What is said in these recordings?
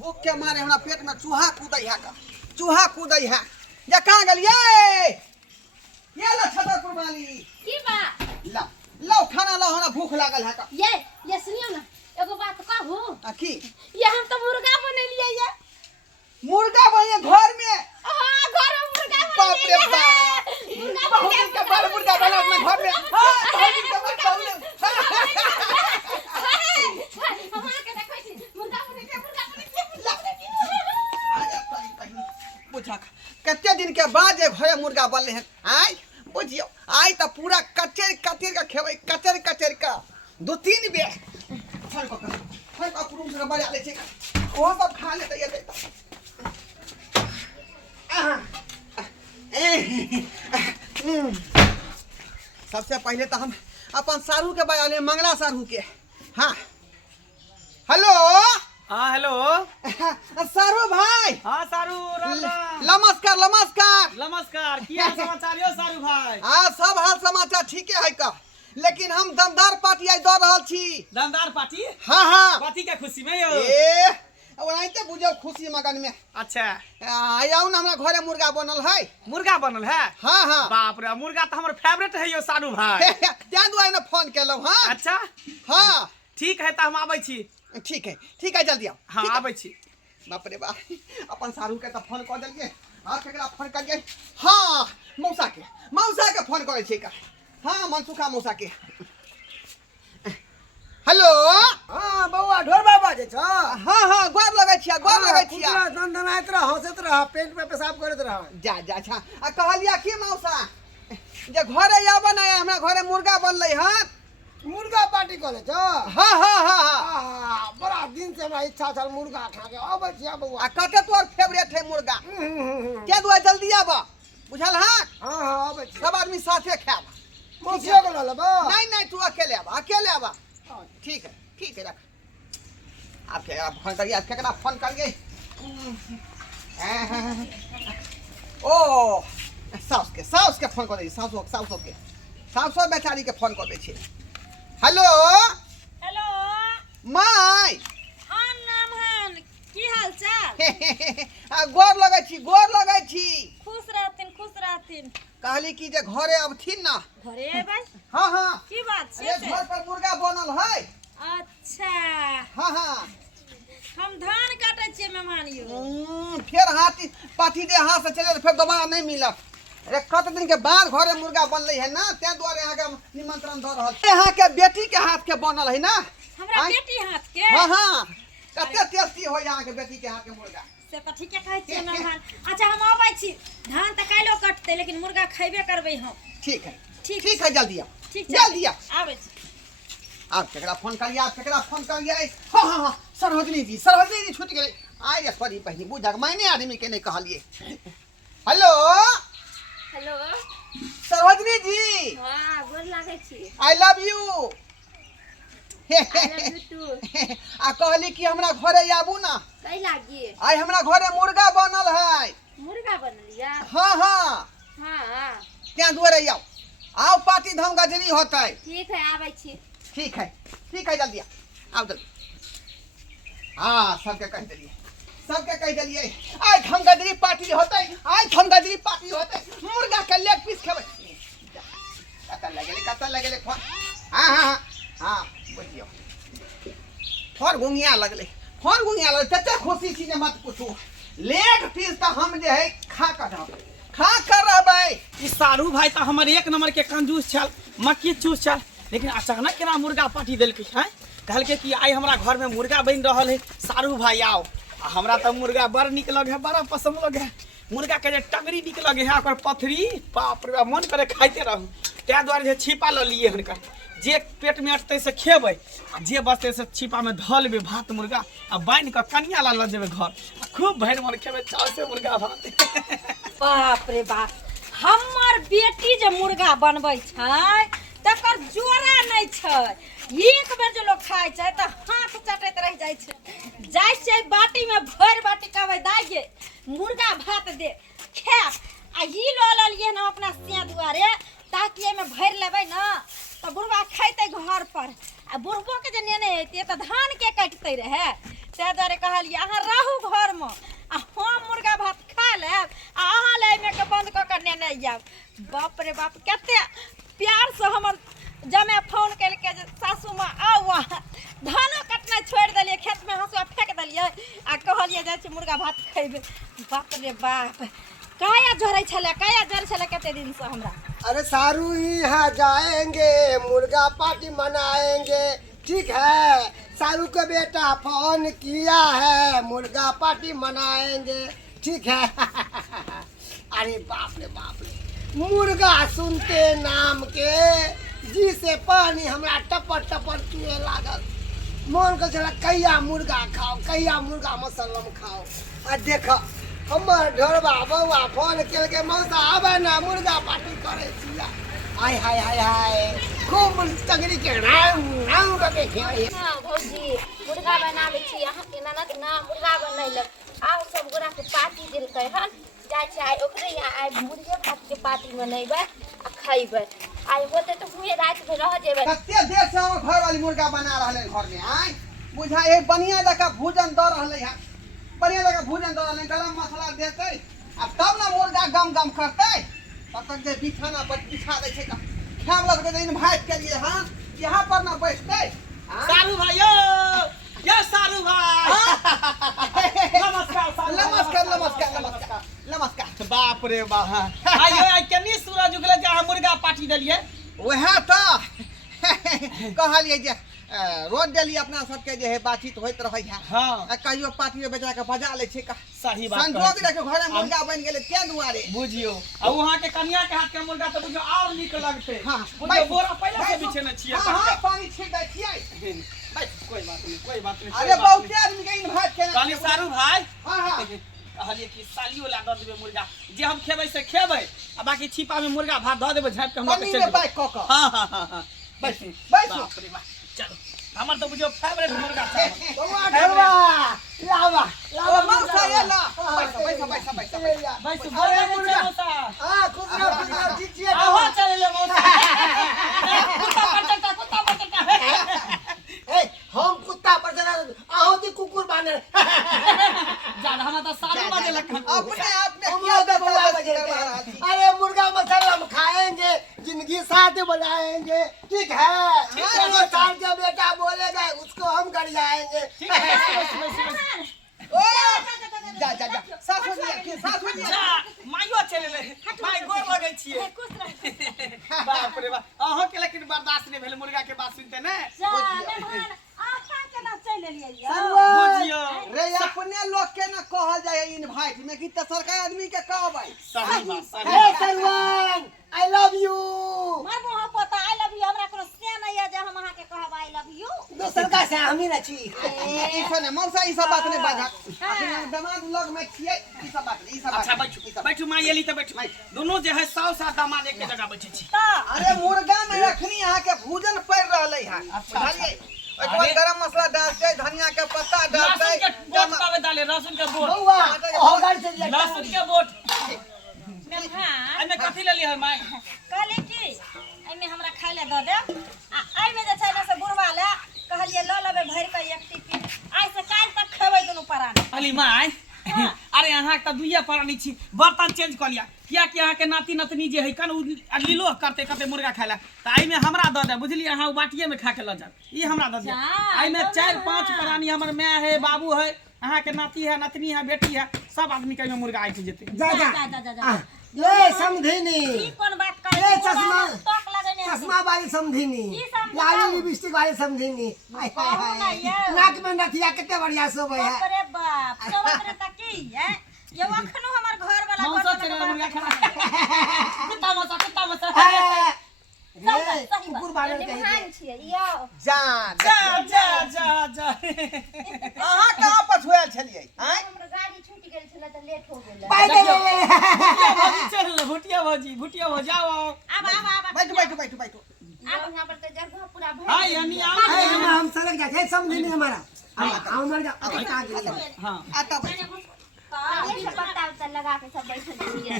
भूख के मारे हमरा पेट में चूहा कूदै है का चूहा कूदै है जे कहां गेलिए ये ला छतरपुर वाली की बा ला लो खाना लो हमरा भूख लागल है का ये सुनियो ना एगो बात कहू की ये हम तो मुर्गा बनेलिए ये मुर्गा बने घर में हां घर में मुर्गा बाप रे बाप मुर्गा बहुत दिन के बाद मुर्गा बना अपने घर में हां बहुत दिन के बाद हमरा के देखै छी मुर्गा बने बुझा कते दिन के बाद जे घरे मुर्गा बनले हैं आई बुझियो आई त पूरा कचर कचर का खेबै कचर कचर का दो तीन बे फल का पुरुष से बजा ले छै ओ सब खा ले त ये देता सबसे पहले तो हम अपन सारू के बजा ले मंगला सारू के हाँ हेलो हाँ हेलो सारू भाई हाँ सारू नमस्कार नमस्कार नमस्कार क्या समाचार यो सारू भाई हाँ सब हाल समाचार ठीके है का लेकिन हम दमदार पार्टी आई दऽ रहल छी दमदार पार्टी हाँ हाँ पार्टी के खुशी में यो ओनाहिते बुझो खुशी मगन में अच्छा आउ न हमरा घरे मुर्गा बनल है मुर्गा बनल है हाँ हाँ बाप रे मुर्गा तो हमर फेवरेट है यो सारू भाई त्या दुआरे न फोन केलौ हाँ अच्छा हाँ ठीक है तो हम आबै छी ठीक है जल्दी आओ हाँ आबै छी बाप रे बाप अपन सारू के तो फोन कर देलिए और केकरा फोन करिए हाँ मौसा के फोन करे छी का हाँ मनसुखा मौसा के हेलो हाँ बउआ ढोल बाबा जे छ हाँ हाँ गोर लगै छिया दनदनाइत रह हंसैत रह पेट में पेशाब करैत रह जा अच्छा आ कहलिया की मौसा जे घरे आबन आया हमरा घरे मुर्गा बनलै हन मुर्गा पार्टी करे छ हाँ बड़ा दिन से हमरा इच्छा छल मुर्गा खा के आबै छिया बउआ आ कते तोर फेवरेट है मुर्गा के दुआ जल्दी आबा बुझल हाँ हाँ आबै छी सब आदमी साथे खाब मौसियो के ल लेबा नहीं तू अकेले आबा ठीक है रख आपके आप फोन करिए आप केकरा फोन करिए ओ साउस के फोन कर दे साउस बेचारी के फोन कर दे छी हेलो हेलो माय हां नाम हन की हाल चाल गोर लगै छी खुश रहथिन कहली कि जे घरे अबथिन ना घरे भाई हाँ की बात अरे छै घर पर मुर्गा बनल है अच्छा हाँ हम धान काटे छियै मेहमान यो फिर हाथी पाथी दे हाथ से चले फिर दोबारा नहीं मिलत अरे कत दिन के बाद घरे मुर्गा बनले है ना ते द्वारे यहाँ के निमंत्रण द रहल यहाँ के बेटी के हाथ के बनल है ना हमरा बेटी हाथ के हाँ कते टेस्टी हो यहाँ के बेटी के हाथ के मुर्गा से तो ठीके कहै छियै मेहमान अच्छा हम आबै छी धान त काल्हि कटते लेकिन मुर्गा खैबे करबै हम ठीक है ठीक है जल्दी आओ आबै छी आप केकरा फोन करिए हाँ सरहजनी जी छूट गए आइ रे सॉरी बहनी बुझा मैंने आदमी के नहीं कहलिए हेलो सरहजनी जी हां गोर लागै छी I love you I love you too। आ कहली कि हमरा घरे आबू ना कै लागी आई हमरा घरे मुर्गा बनल है मुर्गा बनलिया हाँ हां क्या दुआरे आओ पार्टी धम गजरी होतै ठीक है आबै छी ठीक है जल्दी आओ जल्दी हाँ सबके कह दिलिए आज धम गजरी पार्टी होतै मुर्गा के लेग पीस खेबै कतऽ लगेले फोन हाँ बुझियो फोन घुंगिया लगले तते खुशी छी जे मत पूछू लेग पीस तो हम जे है खा कर रहबै ई सारू भाई तो हमर एक नंबर के कंजूस छल मक्की चूस छल लेकिन अचानक केना मुर्गा पार्टी देलकै हैं कहलकै कि आई हमरा घर में मुर्गा बन रहल है सारू भाई आओ हमरा तो मुर्गा बड़ निक लगे है बड़ा पसंद लगे है मुर्गा के जे टंगरी निक लगे है ओकर पथरी बाप रे मन करे खाइते रहू तै द्वारे जे छिपा ल लिए हनका जे पेट में अटते से खेबै जे बचते से छिपा में धऽ लेबै भात मुर्गा आ बाइन के कनिया ला ल जेबै घर खूब भरि मन खेबै चाव से मुर्गा भात बाप रे बाप हमर बेटी जे मुर्गा बनबै छै तकर जोरा नहीं छै एक बेर जे लोग खाय छै त हाथ चटैत रह जाइ छै बाटी में भर बाटी कहबै दाइ गे मुर्गा भात दे खाएब आ ई ल लिए ना अपना सिया दुआरे ताकि एमे भर लेबै ना तो बुढ़वा खैते घर पर आ बुढ़बो के जे नेने हेते त धान के काटते रहे त ते जारे कहलिए अहाँ रहू घर में आ हम मुर्गा भात खा लेब आ अहाँ ले में के बंद क के नेने जाब। बाप रे बाप कते प्यार से हमर जमे फोन कैल के सासू माँ आउ वहाँ धानो कटना छोड़ दिलिए खेत में हंसुआ फेंक दिलिए आ कहलिए जाइ छी मुर्गा भात खैबे। बाप रे बाप काया झरै छले कते दिन से हमरा। अरे सारू यहाँ जाएंगे मुर्गा पार्टी मनाएंगे, ठीक है। सारू का बेटा फोन किया है, मुर्गा पार्टी मनाएंगे, ठीक है। अरे बाप रे, मुर्गा सुनते नाम के जी से पानी हमरा टपर टपर चुए लागल। मन को चला कहिया मुर्गा खाओ, कहिया मुर्गा मसल्लम खाओ। आ देखो हमर ढोरबा बउआ फोन केल के मौसा आबे ना मुर्गा पार्टी करे छिया। हाय हाय हाय हाय खूब तगड़ी के नाम के खेले। हाँ भौजी मुर्गा बनावे छी अहाँ के ननद ना मुर्गा बनैलक आउ सब गोरा के पार्टी देलकै हन जाय छै आइ ओकरे यहाँ आइ मुर्गे भात के पार्टी मनैबे आ खैबे। आइ होते तो हुए रात में रह जेबे। कते देर से हम घर वाली मुर्गा बना रहले घर में आय बुझा एक बढ़िया जका भोजन द रहले है, बढ़िया जका भोजन द रहले, गरम मसाला देते आ तब ना मुर्गा गम गम करते। तब तक जे बिछाना पर बिछा दै छै खाम लग के इनवाइट के लिए हां यहां पर ना बैठते। सारू भाई यो सारू भाई नमस्कार सारू नमस्कार नमस्कार नमस्कार नमस्कार। बाप रे बाप आइयो आई केनी सूरज उगले जे अहाँ मुर्गा पार्टी देलिए। वह तो कहलिए जे रोज डेली अपना सबके जे है बातचीत होइत रहै है। हां कहियो पार्टी बेचा के बजा ले छै। सही बात संजोग देखे घर में मुर्गा बन गेले ते दुआरे बुझियो आ वहां के कन्या के हाथ के मुर्गा तो बुझियो और नीक लगते। हां बुझियो बोरा पहले से बिछेने छियै। हां पानी छिट दै छियै। कोई बात नहीं अरे बहुते आदमी के इनवाइट केना कहली सारू भाई हां कहलिए कि सालियो ला द देबे मुर्गा जे हम खेबै से खेबै आ बाकी छिपा में मुर्गा भात द देबे झाप के हमरा के चल बाइक क क हां बैठ बैठ चलो हमर तो बुझियो फेवरेट मुर्गा छै। बउआ ढोरबा लावा अब मौसा ये ला बैठ बैठ बोले मुर्गा हां खुद ना दीजिए आहो चले ले मौसा कुत्ता पर चढ़ता ए हम कुत्ता पर चला आहो ती कुकुर बाने ज्यादा हम तो सालू बजे लखन अपने हम तो बउआ बजे। अरे मुर्गा मसाला हम खाएंगे, जिंदगी साथ बनाएंगे, ठीक है। चलो साल का बेटा बोलेगा उसको हम कर जाएंगे। ओ जा जा जा सास हो जी जा माइयो चले ले माई गोर लगै छियै। खुश रह बाप रे बाप अहाँ के लेकिन बर्दाश्त नहीं भेल मुर्गा के बात सुनते ने। जा मेहमान आपा केना चल एलियै बुझियो रे अपने लोग के ना कहल जाय इनवाइट में कि त सरकार आदमी के कहबै। सही बात हे सरवन आई लव यू। मार मोह पता आई लव यू हमरा कोनो से नहीं है जे हम अहाँ के कहब आई लव यू। दोसर का से हम ही न छी। ई सने मौसा ई सब बात नहीं बाजा अपने दामाद लोग में छियै ई सब बात ई सब अच्छा बैठू माई एली त बैठू दोनों जे है साउस आ दामाद एक जगह बैठे छी। अरे मुर्गा में अखनी यहाँ के भोजन पड़ रहले है बुझलिए। एक बार गरम मसाला डालते धनिया के पत्ता डालते लहसुन के बोट पावे डाले लहसुन के बोट बउआ होगर से लहसुन के बोट मेहमान एमे कथि लेली है माई कहले की एमे हमरा खाय ले द दे आ एमे जे छै ना से बुढ़वा ले कहलिए ल लेबे भर के एक टिफिन आइ से काल तक खेबै दुनु परानी। अली माई अरे अहाँ त दुइया परानी छी बर्तन चेंज कर लिया किया कि अहाँ के नाती नतनी जे है कन लीलो करते करते मुर्गा खाइला त आई में हमरा द दे बुझलिए। अहाँ बाटिए में खा के ल जा ई हमरा द दे। आई में 4-5 परानी हमर माय है बाबू है अहाँ के नाती है नतनी है बेटी है सब आदमी के में मुर्गा आई जेते। जा जा जा ले समधिनी ई कोन बात करे ए चश्मा तक लगने चश्मा वाली समधिनी ई समझाओ। लाली लिपस्टिक वाली समधिनी हाय हाय कहू ना हाय ये। नाक में नथिया कितने बढ़िया शोभे है। अरे बाप सोबत रे त की है ये अखनो हमर घर वाला मौसा चले मुर्गा खाना कितना मौसा ए, कुकुर बाने कहीं निमहान छियै यो जान जा अहाँ कहाँ पर होयल छलिए हैं हमर गाड़ी छूट गेल छले त लेट हो गेल। पैदल भुटिया भौजी आओ अब बैठो अब यहाँ पर तो जगह पूरा भर हाय यानी आओ हम सड़क जाते समधिनी हमारा हम मर जा। हां आता बैठ अभी से पत्ता उत्ता लगा के सब बैठल छियै।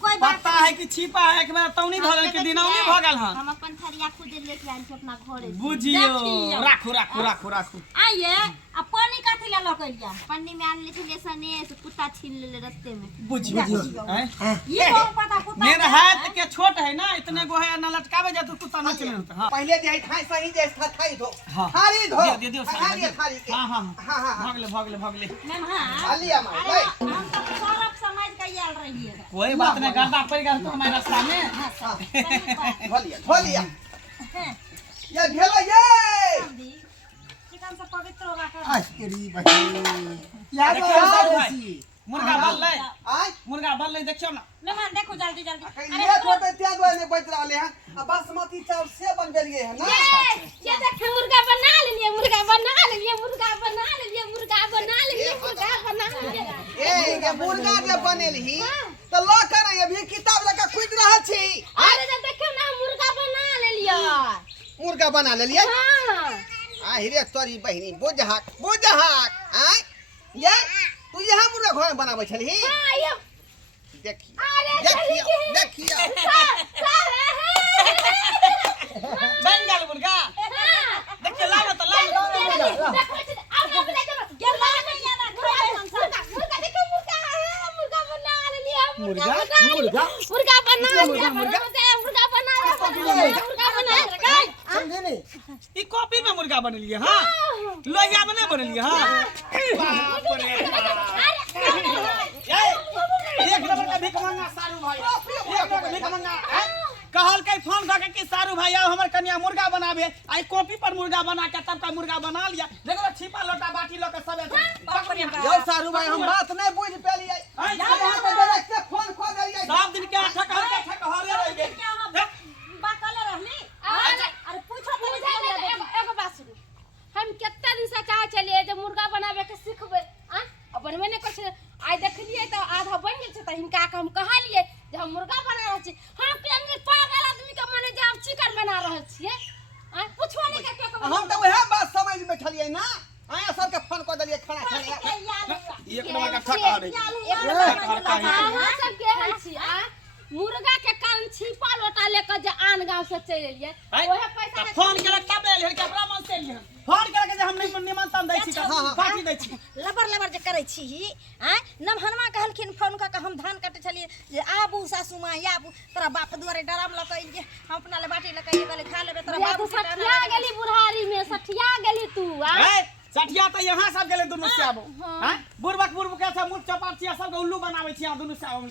कोई बात पता है कि छिपा है कि मैं तौनी धरल के दिनौनी भ गेल हां हम अपन थरिया खुद लेके आइल छी अपना घरे से। बुझियो राखू आइए अब पानी का कथी ला लकैलिया पन्नी में आन ले छलिए सने से कुत्ता छीन ले रास्ते में। बुझियो हैं ये तो पता कुत्ता मेरा हाथ के छोट है ना, इतने गो है ना लटकावे जा तो कुत्ता ना चले होता। हां पहले जे थाई सही जे थाई धो हाँ। थाली धो दे दियो थाली थाली के हां हां हां हां भागले मैम हां थाली आ मार ले हम तो सरफ समझ के आयल रहिए कोई बात नहीं, गर्दा पड़ गया तो हमारे रास्ता में। धोलिया ये भेलो ये चिकन से पवित्र होगा कर आज तेरी बहन यार देखियो यार सारू भाई, ऐसी। मुर्गा बन ले, आज मुर्गा बन ले, देखियो ना। मेहमान देखो जल्दी जल्दी ये छोटे त्याग वाले बच रहले हैं अब बासमती चावल से बन गेलिए है ना ये देख मुर्गा बना लिए, मुर्गा बना लिए, मुर्गा बना लिए, मुर्गा बना लिए, मुर्गा बना लिए। ये मुर्गा जे बनेलही त ल कर अभी किताब लगा खुद रह छी अरे जब देखियो ना मुर्गा बना ले लिया। मुर्गा बना लेलिए हां आ हिरे तोरी बहिनी बुझहाक आ ये तू यहाँ मुर्गा घर में बनाबै छलही हां ये देखिए अरे देखिए बन गया मुर्गा, देखिए लाओ तो लाओ। मुर्गा बना लिया, मुर्गा बना लिया। समझे नहीं ई कॉपी में मुर्गा बन लिए। हां लोहिया में नहीं बन लिए। हां बाप रे एक नंबर का भीख मांगा सारू भाई, एक नंबर का भीख मांगा। कहल के फोन करके कि सारू भाई आओ हमर कन्या मुर्गा बनाबे, आई कॉपी पर मुर्गा बना के तब का मुर्गा बना लिया। देखो छिपा लोटा बाटी लो के सब यो सारू भाई हम बात नहीं बुझ पेलिए यहाँ पे डायरेक्ट से फोन कर दिए सब दिन के आठा कहल के ठकहरे रह गए। बाकले रहली अरे पूछो तो एगो बात सुनो, हम कितना दिन से चाह चलिए जे मुर्गा बनावे के सीखबे आ अपन मैंने कुछ आई देखलिए तो आधा बन गेल छ त हिनका के हम कहलिए जे हम मुर्गा बना रहल छी। हम के पागल आदमी के माने जे हम चिकन बना रहल छिए आ पूछवा नहीं के हम तो वह बात समझ में ठलिए ना आया सबके फोन कर दिए खाना खाने एक नंबर का ठकहरे हां सब के हल छी आ मुर्गा के कान छिपा लोटा लेकर जे आन गांव से चल एलिए ओहे पैसा के फोन के तब ले के ब्राह्मण से लिए फोन करके जे हम नहीं निमंत्रण दै छी पार्टी दै छी। लबर जे करै छी आ नमहनमा कहलखिन फोन क के हम धान काटे छलिए जे आबू सासू मां आबू तोरा बाप दुआरे डराम ल कइल जे हम अपना ले बाटी ल कइल वाले खा लेबे तोरा बाबू से सठिया गेली बुढ़ारी में, सठिया गेली तू आ सठिया तो यहाँ सब गेले दुनु से आबो। हां बुरबक के सब मुख चपाट छिया सब उल्लू बनावे छिया दुनु से आबो।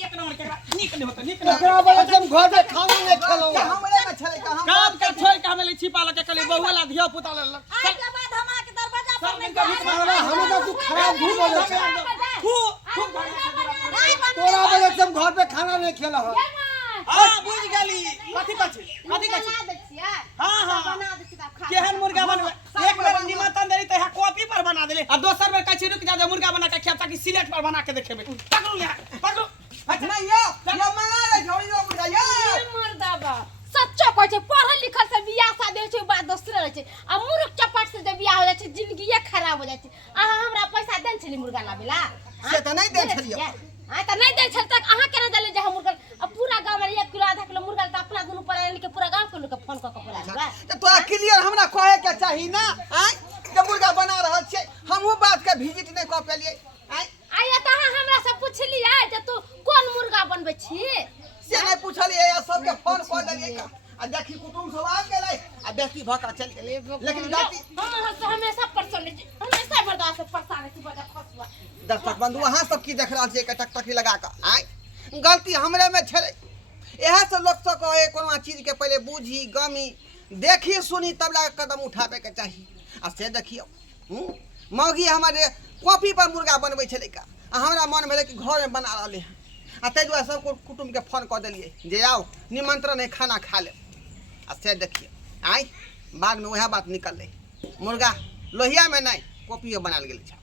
एक नंबर के निक नहीं होता, निक एकरा बोले तुम घर में खाना नहीं खेलो हमरे में छले का हम काम कर छोड़ के हमें छिपा लगे कले बहुला धिया पुता ले आज के बाद हम के दरवाजा पर सब नहीं दिन का भीख खाना हमें तो तू खराब भूल बोले तोरा बोले तुम घर पे खाना नहीं खेला हो हां बुझ गेली कथि कछि हां हां बना दे किताब खा केहन मुर्गा बनवे एक बार निमंत्रण देली त यहाँ कॉपी पर बना देले और दोसर बेर कछि रुक जा मुर्गा बना के खिया ताकि सिलेट पर बना के देखेबे। पकड़ू ले पकड़ू नहीं यो मंगा रे छोड़ी दो मुर्गा यो मर्दाबा सच्चो कहै छै पढ़ल लिखल से बियाह शादी होइ छै बात दोसरे रहै छै आ मूर्ख चपाट से जे बियाह हो जाइ छै जिंदगीए खराब हो जाइ छै। अहाँ हमरा पैसा देन छली मुर्गा लाबेला से त नहीं दे छलियो आ त नहीं दे छल तक अहाँ केना देले जे हम मुर्गा अब पूरा गांव में 1 किलो आधा किलो मुर्गा त अपना दुनु पर आनि के पूरा गांव के लोग के फोन क के बोला देबा। तो तोरा क्लियर हमरा कहे के चाही ना आय जब मुर्गा बना रहल छै हमहु बात के विजिट नहीं क पेलिए आय आया त अहाँ हमरा से पुछलिए जे तू कोन मुर्गा बनबै छी से नहीं पूछलिए या सबके फोन कर देलिए का आ देखी कुटुम सब आ गेलै आ बेटी भका चल गेलै लेकिन जाति हम हमेशा परेशान छी, हमेशा बर्दाश्त से परेशान छी बड़ा फसवा। दर्शक बंधु अहाँ सब की देख रहल छियै एक टकटकी लगा के आय गलती हमरे में छलै एहा से लोग सब कहे कोनो चीज के पहले बूझी गमी देखी सुनी तब ला कदम उठावे के चाहिए आ से देखियो मौगी हमारे कॉपी पर मुर्गा बनबै छलै का आ हमरा मन भेलै कि घर में बना रहले हैं आ तै दुआरे सब कुटुंब के फोन कर देलिए जे आओ निमंत्रण है खाना खा ले आ से देखिए आय बाद में वह बात निकल मुर्गा लोहिया में नहीं कॉपी बनाल गेल छै।